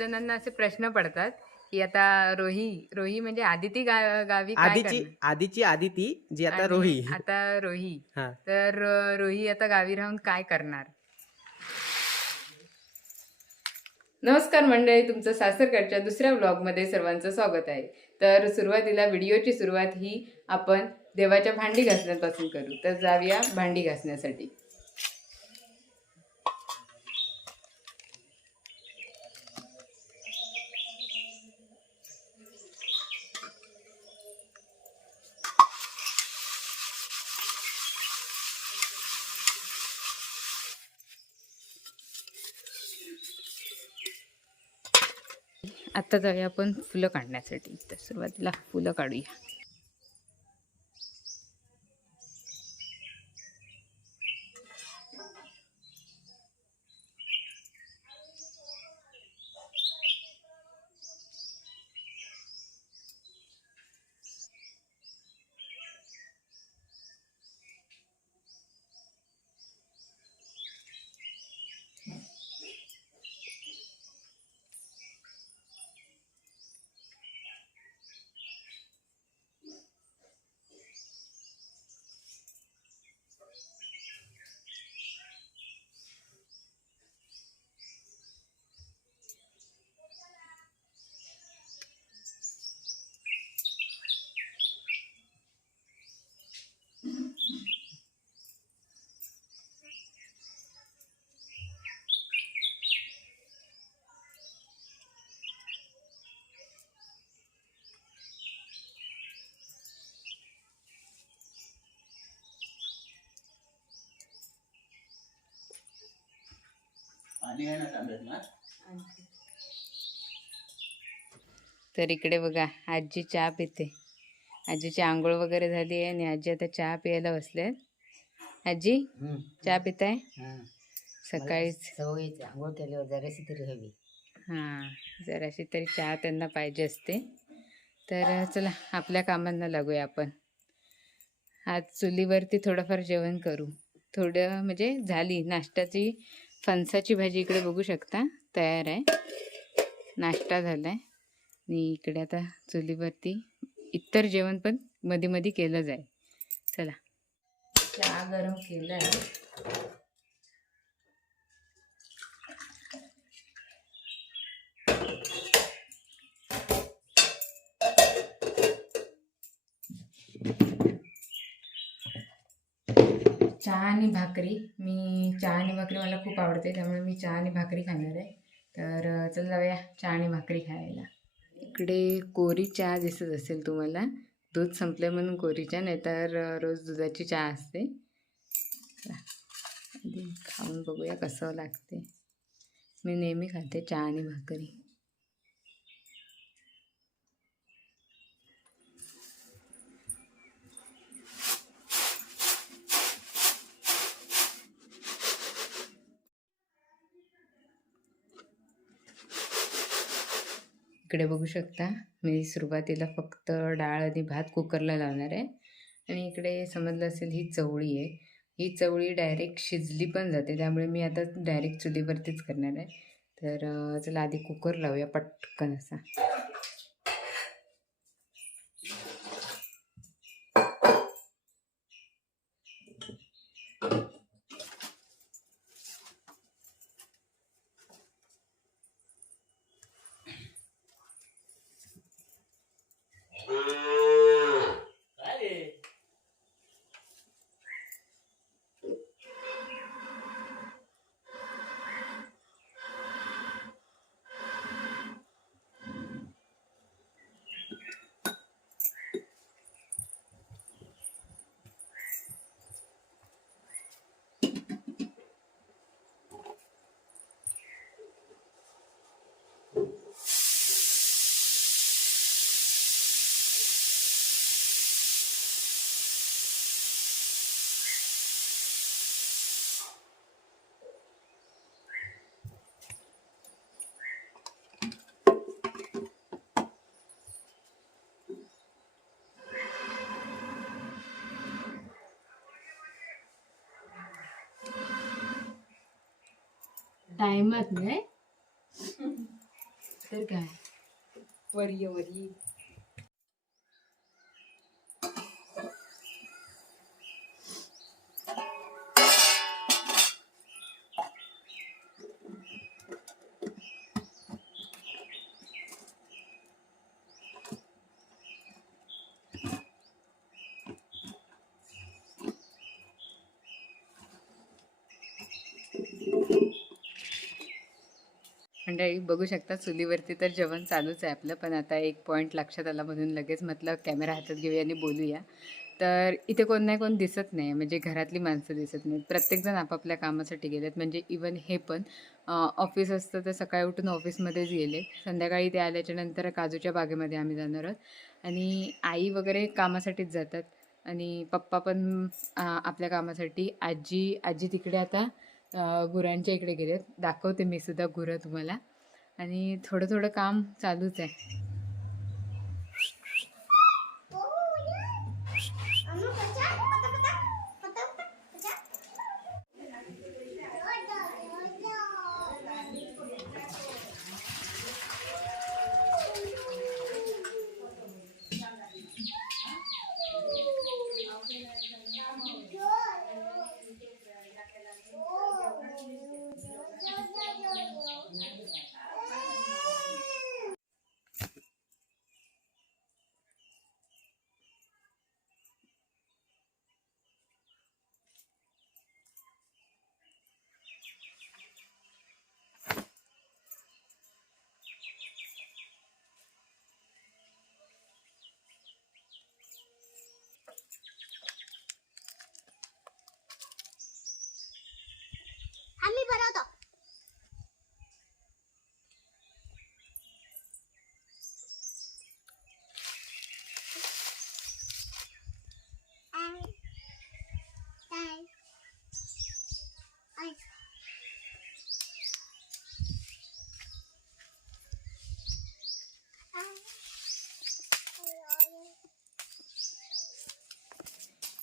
जणांना असे प्रश्न पडतात की आता रोही रोही म्हणजे आदिती गा गावी काय आधीची करणार? आधीची आदिती जी आता आणि रोही. आता रोही. हा. तर अ, रोही आता गावी राहून काय करणार? नमस्कार मंडळी तुमचं सासरकडच्या दुसऱ्या ब्लॉगमध्ये सर्वांचं स्वागत आहे. तर सुरुवातीला व्हिडिओची सुरुवात ही आपण देवाच्या भांडी घासण्यापासून करू. तर जाऊया भांडी घासण्यासाठी. आत्ता जाऊया आपण फुलं काढण्यासाठी तर सुरुवातीला फुलं काढूया. तर इकडे बघा आजी चहा पिते. आजीची आंघोळ वगैरे झाली आहे आणि आजी आता चहा प्यायला बसले आजी चहा पिताय? सकाळीच. सवयीच आंघोळ केल्यावर जराशी तरी हवी. हां जराशी तरी चहा त्यांना पाहिजे असते. तर चला आपल्या कामांना लागूया आपण. आज चुलीवरती थोडंफार जेवण करू. थोडं म्हणजे झाली नाश्त्याची फणसाची भाजी इकडे बघू शकता. तयार आहे. नाश्ता झाला आहे आणि इकडे आता चुलीवरती इतर जेवण पण मध्ये मध्ये केलं जाईल चला. चहा गरम केलं आहे चहा आणि भाकरी. मी चहा आणि भाकरी मला खूप आवडते त्यामुळे मी चहा आणि भाकरी खाणार आहे. तर चल जाऊया चहा आणि भाकरी खायला. इकडे कोरी चहा दिसत असेल तुम्हाला. दूध संपलं म्हणून कोरी चहा नाहीतर तर रोज दुधाची चहा असते. खाऊन बघूया कसं लागते. मी नेहमी खाते चहा आणि भाकरी. इकडे बघू शकता. मी सुरुवातीला फक्त डाळ आणि भात कुकरला लावणार आहे. आणि इकडे समजलं असेल ही चवळी आहे. ही चवळी डायरेक्ट शिजली पण जाते. त्यामुळे मी आता डायरेक्ट चुलीवरतीच करणार आहे. तर चला आधी कुकर लावूया पटकन असा. टायमात नाही. तर काय? वरी वरी. मंडळी बघू शकता चुलीवरती तर जेवण चालूच आहे आपलं पण आता एक पॉईंट लक्षात आला म्हणून लगेच म्हटलं कॅमेरा हातात घेऊया आणि बोलूया. तर इथे कोण नाही कोण दिसत नाही म्हणजे घरातली माणसं दिसत नाहीत. प्रत्येकजण आपापल्या कामासाठी गेलेत म्हणजे इवन हे पण ऑफिस असतं तर सकाळी उठून ऑफिसमध्येच गेले. संध्याकाळी ते आल्याच्यानंतर काजूच्या बागेमध्ये आम्ही जाणार आहोत. आणि आई वगैरे कामासाठीच जातात. आणि पप्पा पण आपल्या कामासाठी. आजी आजी तिकडे आता गुरांच्या इकडे गेलेत. दाखवते मी सुद्धा गुरं तुम्हाला. आणि थोडं थोडं काम चालूच आहे आम्ही बनवतो आई आई आई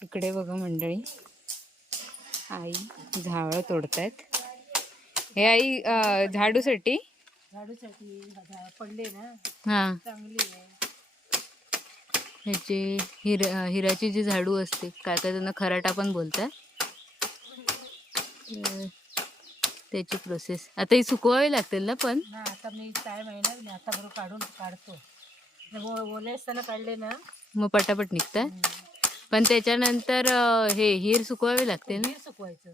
इकडे बघा मंडळी. आई झावळं तोडतायत. हे आई अ, झाडूसाठी? झाडूसाठी झा- पडले ना. हां. चांगली आहे. ह्याचे हिर हिराची जी झाडू असते काय काय त्यांना खराटा पण बोलतात. तर त्याची प्रोसेस आता ही सुकवावी लागतील ना पण? ना आता मी टाइम आहे ना मी आता बरोबर काढून काढतो. जर ओ- ओले असताना काढले ना. मग पटापट निघतात हम्म. पण त्याच्यानंतर अ, हे हिर सुकवावी लागते ना? हे सुकवायचं.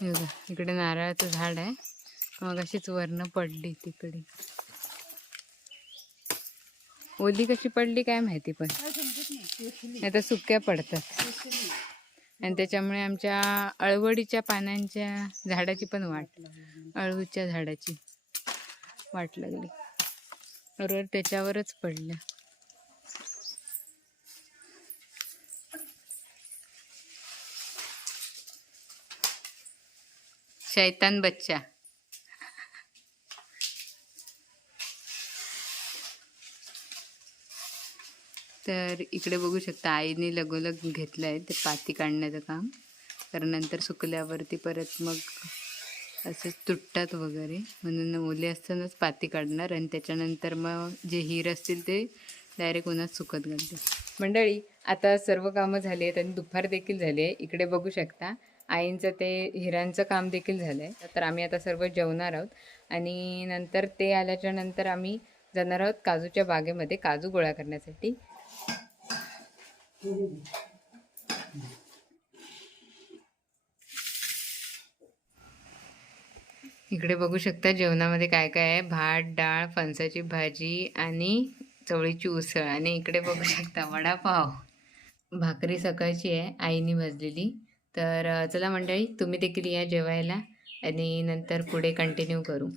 हे बघा इकडे नारळाचं झाड आहे. मग अशीच वर्ण पडली तिकडे. ओली कशी पडली काय माहिती पण. काय समजत नाही केसली आता सुक्या पडतात. केसली आणि त्याच्यामुळे आमच्या अळवडीच्या पानांच्या झाडाची पण वाट अळूच्या झाडाची वाट लागली. बरोबर त्याच्यावरच पडल्या. शैतान बच्चा. तर इकडे बघू शकता आईने लगोलग घेतलं आहे ते पाती काढण्याचं काम. तर नंतर सुकल्यावरती परत मग असंच तुटतात वगैरे. म्हणून ओले असतानाच पाती काढणार आणि त्याच्यानंतर मग जे हिर असतील ते डायरेक्ट उन्हात सुकत घालते मंडळी आता सर्व कामं झाली आहेत आणि दुपार देखील झाली आहे. इकडे बघू शकता आईंचं ते हिरांचं काम देखील झालं आहे तर आम्ही आता सर्व जेवणार आहोत. आणि नंतर ते आल्याच्यानंतर आम्ही जाणार आहोत काजूच्या बागेमध्ये काजू गोळा करण्यासाठी. इकडे बघू शकता जेवणामध्ये काय काय आहे. भात डाळ फणसाची भाजी आणि चवळीची उसळ. आणि इकडे बघू शकता वडापाव. भाकरी सकाळची आहे. आईने भाजलेली. तर चला मंडळी तुम्ही देखील या जेवायला आणि नंतर पुढे कंटिन्यू करू.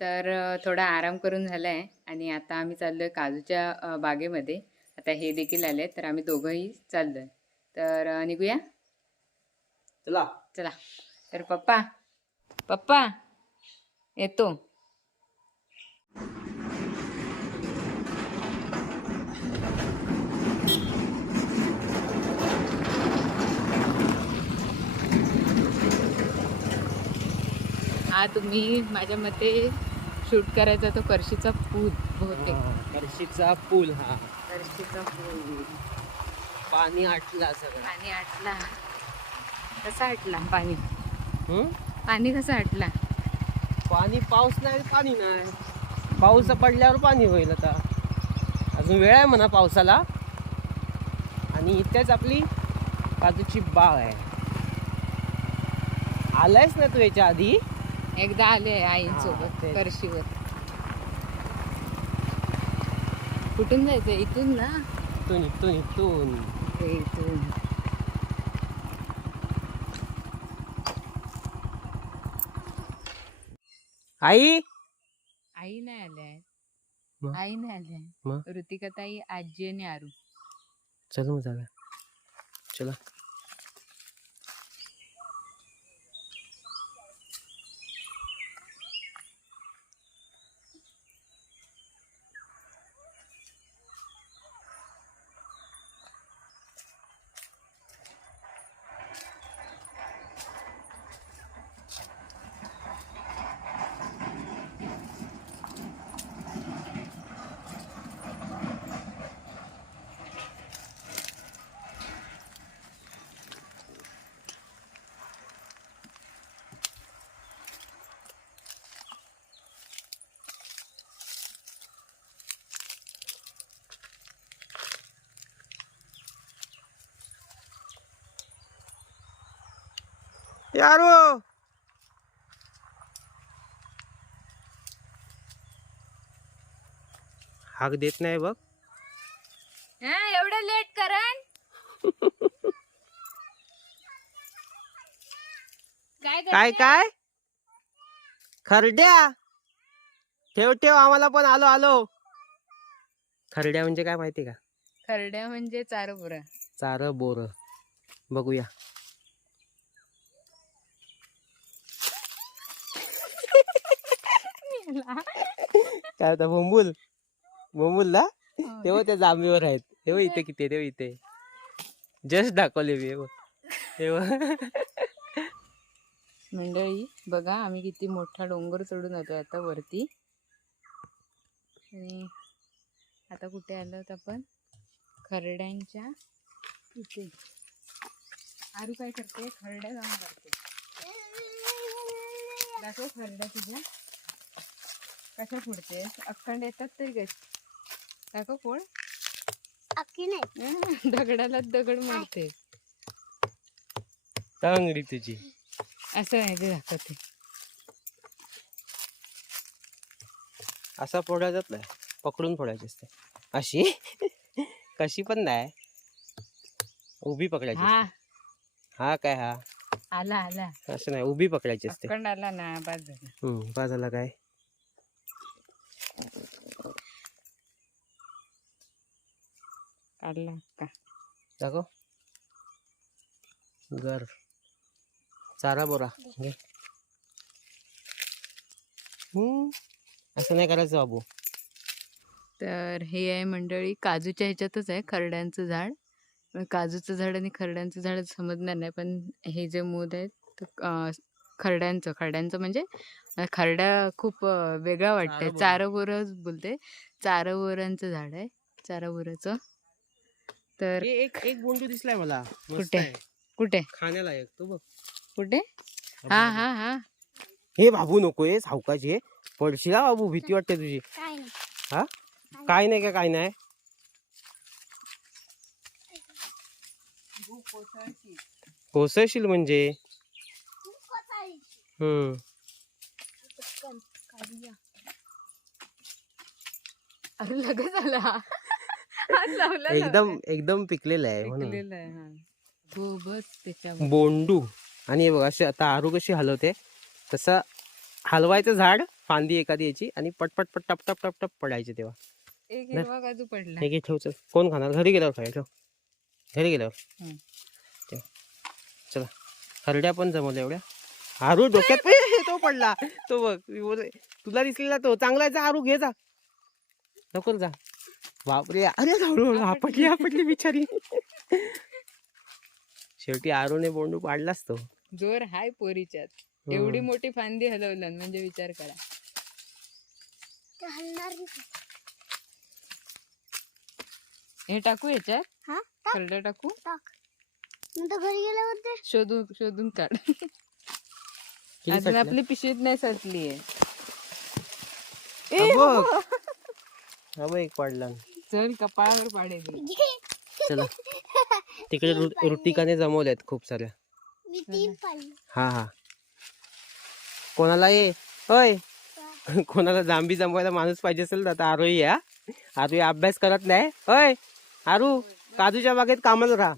तर थोडा आराम करून झाला आहे आणि आता आम्ही चाललो आहे काजूच्या बागेमध्ये. आता हे देखील आले तर आम्ही दोघंही चाललो आहे तर निघूया? चला. चला. तर पप्पा पप्पा येतो. हा तुम्ही माझ्या मते शूट करायचा तो करशीचा पूल बहुतेक. करशीचा पूल हा. करशीचा पूल. पाणी आटला सगळं. पाणी आटला. कसा आटला? पाणी? पाणी कसं आटला? पाणी पाऊस नाही पाणी नाही. पाऊस पडल्यावर पाणी होईल आता. अजून वेळ आहे म्हणा पावसाला. आणि इथेच आपली काजूची बाग आहे. आलायस ना तू याच्या आधी? एकदा आले हा, आईसोबत तेच. करशीवर कुठून जायचं इथून ना? इथून इथून इथून. हे इथून. आई? आई नाही आल्या मग? आई नाही आल्या मग? ऋतिका ताई आजी आणि आरू. चल मग जाऊया. चला. यारो। हाक देत नाही बघ. एवढं लेट करण? काय काय काय? खरड्या? ठेव ठेव आम्हाला पण आलो आलो. खरड्या म्हणजे काय माहिती का? खरड्या म्हणजे चारोपुरा चार बोर बघूया. काय होता बोंबुल? बोंबुल ना तेव्हा त्या जांभीवर आहेत. तेव्हा इथे किती आहे तेव्हा इथे. जस्ट दाखवले मी हे. तेव्हा मंडळी बघा आम्ही किती मोठा डोंगर चढून आलो आता वरती. आणि आता कुठे आलो आपण? खरड्यांच्या इथे. आरू काय करते? खरड्या जाऊन करते दाखव खरड्या तुझ्या. कशा फोडते? अखंड येतात तरी कश दाखव फोड? अक्की नाही. हं, दगडाला दगड मारते. तांगडी तुझी असं नाही ते दाखवते असा फोडायचाच नाही. पकडून फोडायची असते. अशी? कशी पण नाही. उभी पकडायची हा. हा काय हा? आला आला. असं नाही उभी पकडायची असते. अखंड आला ना बाद झाला काय? काढला का? दाखव. घर. चारा बोरा. घे. हम्म. असं नाही करायचं बाबू. तर हे आहे मंडळी काजूच्या ह्याच्यातच आहे खरड्यांचं झाड. काजूचं झाड आणि खरड्यांचं झाड समजणार नाही पण हे जे मूद आहेत ते, अं, खरड्यांचं. खरड्यांचं म्हणजे मला खरडा खूप वेगळा वाटतंय. चारोबोरं. चारोबोरच बोलते. चारोबोरांचं झाड आहे. चारोबोराचं तर एक एक बोंडू दिसलाय मला. मस्त कुठे? आहे. कुठे? खाण्यालायक तो बघ. कुठे? हा हा हा हे. बाबू नकोय सावकाची हे पडशील हा बाबू भीती वाटते तुझी. काय नाही. हा? काय नाही का काय नाही? कोसळशील म्हणजे? हम्म. अरे लगेच आला. लावला एकदम एकदम पिकलेलं आहे म्हणून. पिकलेला आहे हा. हो बस त्याच्यावर बोंडू. आणि हे बघ अशी आता आरू कशी हलवते. तसं हलवायचं झाड फांदी एखादी याची आणि पटपट पट टप टप टप टप पडायचे तेव्हा. एक हिरवा काजू पडला. हे घे ठेव चल. कोण खाणार? घरी गेल्यावर खाय ठेव. घरी गेल्यावर. ठेव. चला. हरड्या पण जमवल्या एवढ्या. आरू डोक्यात ए, तो पडला. तो बघ तुला दिसलेला तो. चांगला आहे, जा आरू घे जा. नको रे जा. बापरे. अरे हळूहळू आपटली आपटली बिचारी. शेवटी आरूने बोंडू पाडलाच तो. जोर हाय पोरीच्यात. एवढी मोठी फांदी हलवलं म्हणजे विचार करा. ते हलणार नाही. हे टाकू याच्यात? हा टाक. खरडा टाकू? घरी गेल्यावर शोधून शोधून काढ. अजून? आपली पिशवीत नाही साठली आहे हा बघ हा एक पडला. चल कपाळावर पाडेल चला. तिकडे रु- ऋतिकाने जमवल्यात खूप साऱ्या. मी तीन पाडले हा हा. कोणाला ये होय कोणाला जांबी जमवायला माणूस पाहिजे असेल तर आता आरोही या. आरोही अभ्यास करत नाही. होय. आरू काजूच्या बागेत कामाला राहा.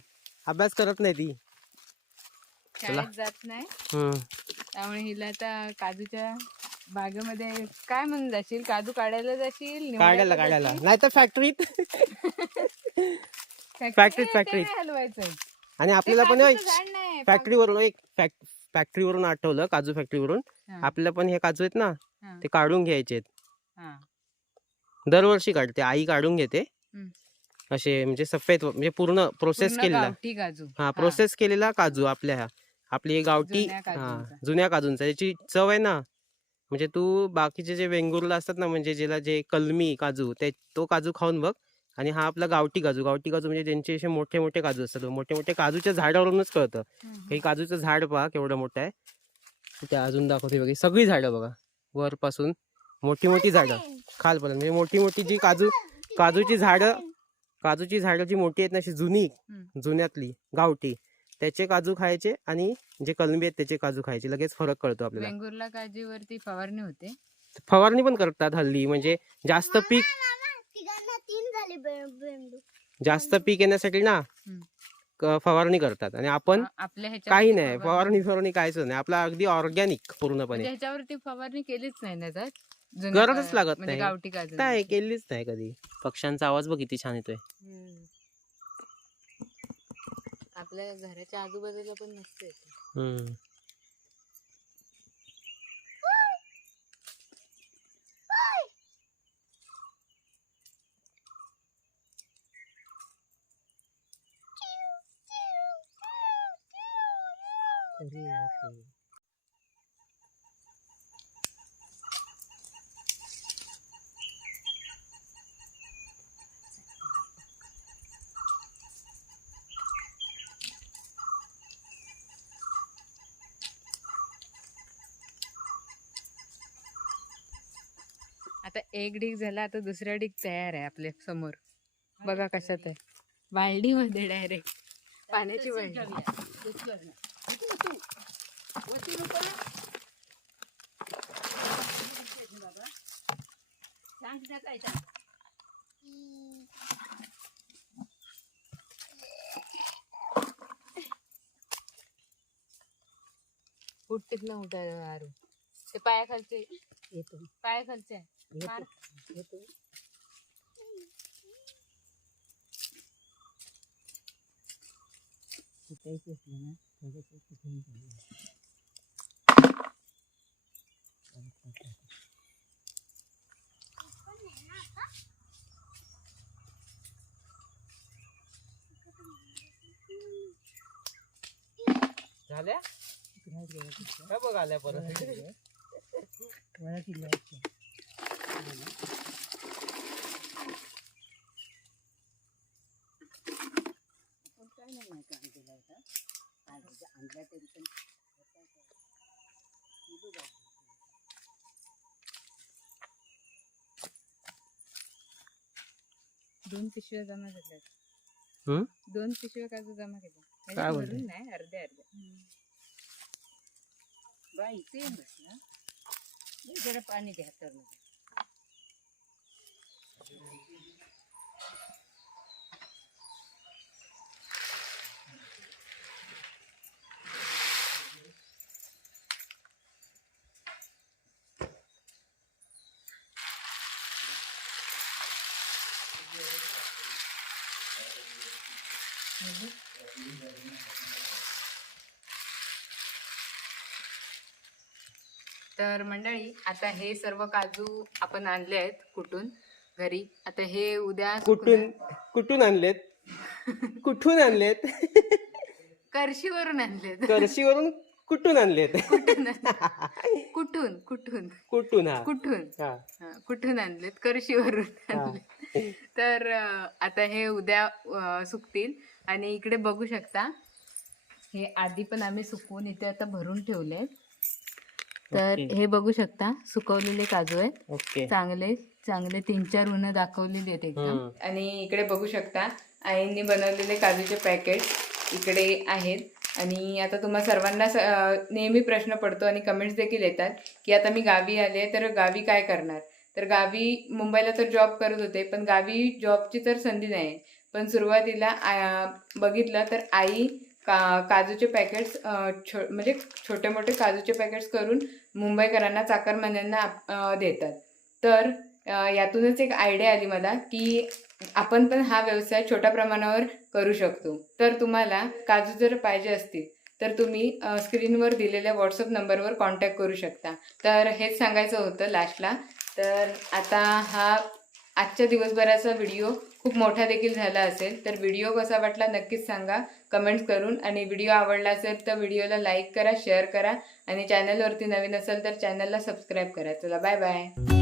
अभ्यास करत नाही ती. शाळेत जात नाही. हम्म. त्यामुळे हिला आता काजूच्या बागेमध्ये काय म्हणून जाशील? काजू काढायला जाशील? निवडायला काढायला काढायला. जाशील? नाही तर फॅक्टरीत फॅक्टरी- फॅक्टरीत, ते हलवायचं. आणि आपल्याला पण काजूचं झाड नाही फॅक्टरीवरून एक फॅक- फॅक्टरीवरून आठवलं काजू फॅक्टरीवरून हा, आपल्याला पण हे काजू आहेत ना हा, ते काढून घ्यायचे आहेत. हा. दरवर्षी काढते आई काढून घेते. हम्म. असे म्हणजे सफेद म्हणजे पूर्ण प्रोसेस पूर्ण केलेला. गावठी काजू. हा प्रोसेस केलेला काजू आपल्या ह्या. आपली ही गावठी जुन्या हा काजूंचा. जुन्या काजूंचा. त्याची चव आहे ना म्हणजे तू बाकीचे जे वेंगुर्ला असतात ना म्हणजे ज्याला जे कलमी काजू ते तो काजू खाऊन बघ आणि हा आपला गावठी काजू. गावठी काजू म्हणजे त्यांचे असे मोठे मोठे काजू असतात. मोठे मोठे काजूच्या झाडावरूनच कळतं. हे काजूचं झाड पहा केवढं मोठं आहे. ते अजून दाखवते बघा सगळी झाडं बघा. वरपासून मोठी मोठी झाडं खालपर्यंत म्हणजे मोठी मोठी जी काजू काजूची झाडं काजूची झाडं जी मोठी आहेत ना अशी जुनी. जुन्यातली गावठी त्याचे काजू खायचे आणि जे कलमी आहेत त्याचे काजू खायचे. लगेच फरक कळतो आपल्याला. वेंगुर्ला काजूवरती फवारणी होते? फवारणी पण करतात हल्ली. म्हणजे जास्त पीक मामा, तिघांना तीन झाले बे- बेंडू जास्त पीक येण्यासाठी ना हम्म. क- फवारणी करतात. आणि आपण आ- आपल्या ह्याच्यावरती काही नाही. फवारणी- फवारणी फवारणी काहीच नाही. आपला अगदी ऑर्गॅनिक पूर्णपणे. म्हणजे ह्याच्यावरती फवारणी केलीच नाही ना त्यात जुन्या गरजच लागत म्हणजे नाही. गावठी काजू नाही केलीच नाही कधी. पक्ष्यांचा आवाज बघ किती छान येतोय. आपल्या घराच्या आजूबाजूला पण मस्त येते हम्म. आता एक ढीग झाला आता दुसरा ढीग तयार आहे आपल्यासमोर. बघा कशात आहे. बालडीमध्ये डायरेक्ट पाण्याची बालडी. उठतेच ना उठायला आरू. ते पायाखालचे येतो पायाखालचे आहे. मार. येतो कुठायची असली ना थोडंसं कुठून घ्यायचं. झाल्या राहू दे, राहू दे. काय बघ आल्या परत वळा किल्ल्याची. काय नाही माहिती आणलेला होता. आज आणला तरी पण दोन पिशव्या जमा हम्म? दोन पिशव्या काजू जमा केल्या नाही अर्ध्या अर्ध्या बा इथे येऊन बसला जरा पाणी द्या तर तर मंडळी आता हे सर्व काजू आपण आणले आहेत कुठून? घरी. आता हे उद्या कुठून? कुठून आणलेत? कुठून आणलेत? करशीवरून आणलेत. करशीवरून कुठून आणले ते कुठून? कुठून? कुठून? कुठून? हा. कुठून कुठून आणलेत? करशीवरून हा. आणले तर आता हे उद्या सुकतील. आणि इकडे बघू शकता हे आधी पण आम्ही सुकवून इथे आता भरून ठेवले तर. हे बघू शकता सुकवलेले काजू आहेत. ओके. चांगले चांगले तीन चार उन्ह दाखवलेली आहेत एकदम. आणि इकडे बघू शकता आईंनी बनवलेले काजूचे पॅकेट इकडे आहेत. आणि आता तुम्हा सर्वांना नेहमी प्रश्न पडतो आणि कमेंट्स देखील येतात की आता मी गावी आले तर गावी काय करणार? तर गावी मुंबईला तर जॉब करत होते पण गावी जॉबची तर संधी नाही. पण सुरुवातीला बघितलं तर आई का काजूचे पॅकेट्स छो म्हणजे छोटे मोठे काजूचे पॅकेट्स करून मुंबईकरांना चाकरमान्यांना आप- देतात. तर यातूनच एक आयडिया आली मला की आपण पण हा व्यवसाय छोट्या प्रमाणावर करू शकतो. तर तुम्हाला काजू जर पाहिजे असतील तर तुम्ही स्क्रीनवर दिलेल्या व्हॉट्सअप नंबरवर कॉन्टॅक्ट करू शकता. तर हेच सांगायचं होतं लास्टला तर आता हा आजच्या दिवसभराचा व्हिडिओ खूप मोठा देखील झाला असेल तर व्हिडिओ कसा वाटला नक्कीच सांगा. कमेंट्स करून आणि व्हिडिओ आवडला असेल तर व्हिडिओला लाईक करा शेअर करा आणि चॅनलवरती नवीन असेल तर चॅनलला सबस्क्राईब करा. चला बाय बाय